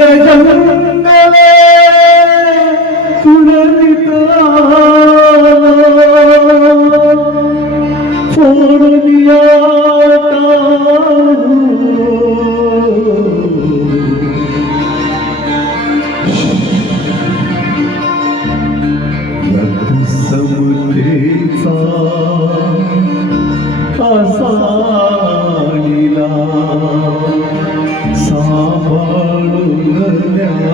চিরে জঙ্গলে তুলে দিত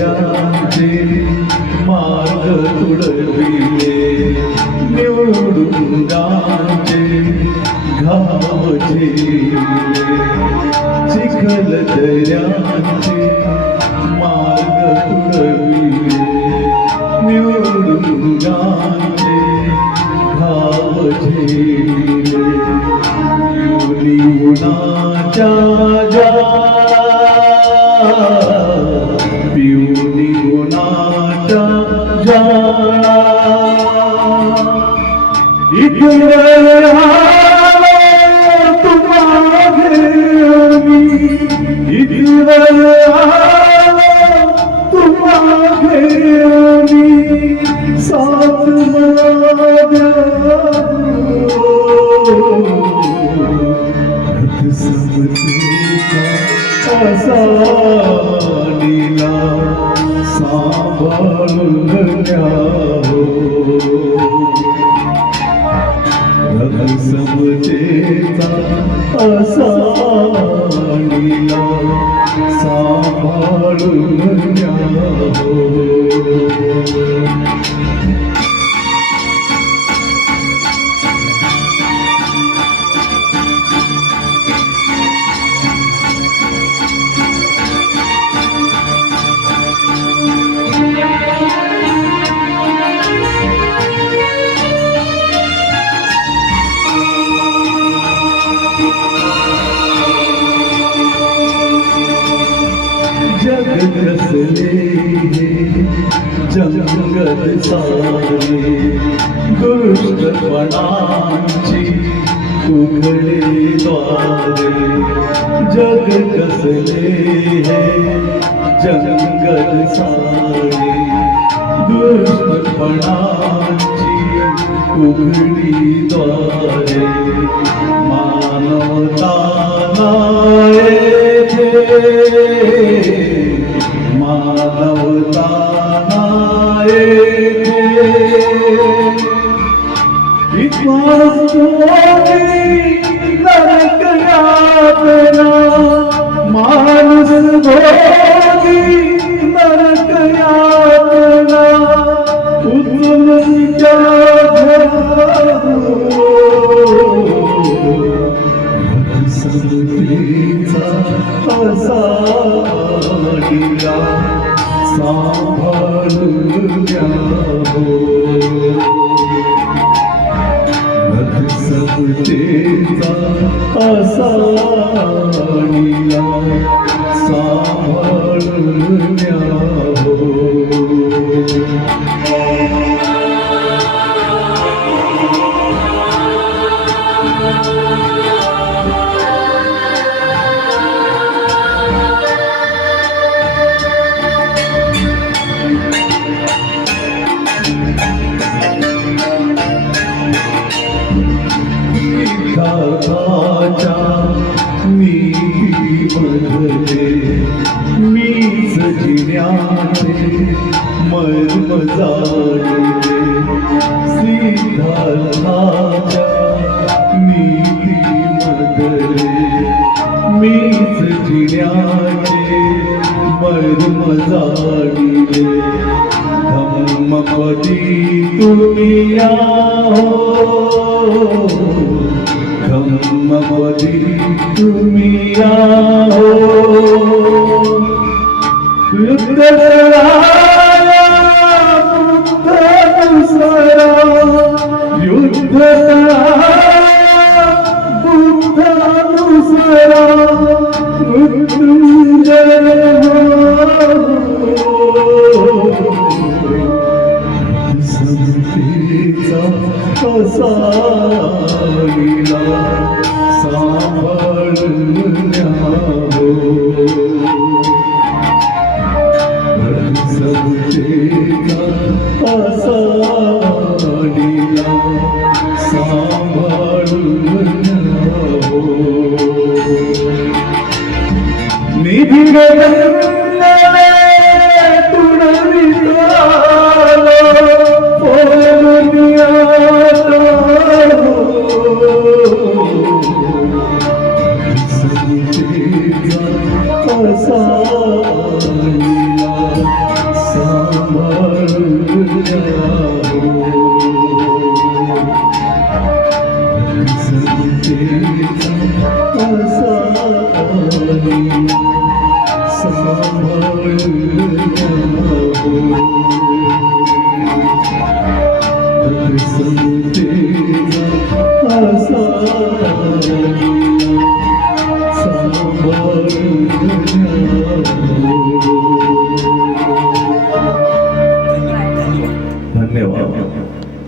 ദയാന്തേ മാർഗകുടവിലേ ഞോടുണ്ടാന്തേ ഘാമജീലേ ശിഖല ദയാന്തേ മാർഗ সুন্দর I'm कस ले जंगल सारे दुष्ट पणाची उघडे द्वारे जग कसले हे जंगल सारे दुष्ट पणाची उघडी द्वारे मानवता नाये मानवता येथे विश्वासोनी स्तुतीचा असा दिला सांभाळून हो. समतेचा असा दिला सांभाळून माझ्या मी मरले मी सजिण्याचे मर्म जाणले. सिद्धार्थाच्या नीती मरले मी सजिण्याचे मर्म जाणले. धम्मपदी तुम्ही हो মমতি তুমি আহো লুকরা వాడున్నావు నిధిగ Thank you.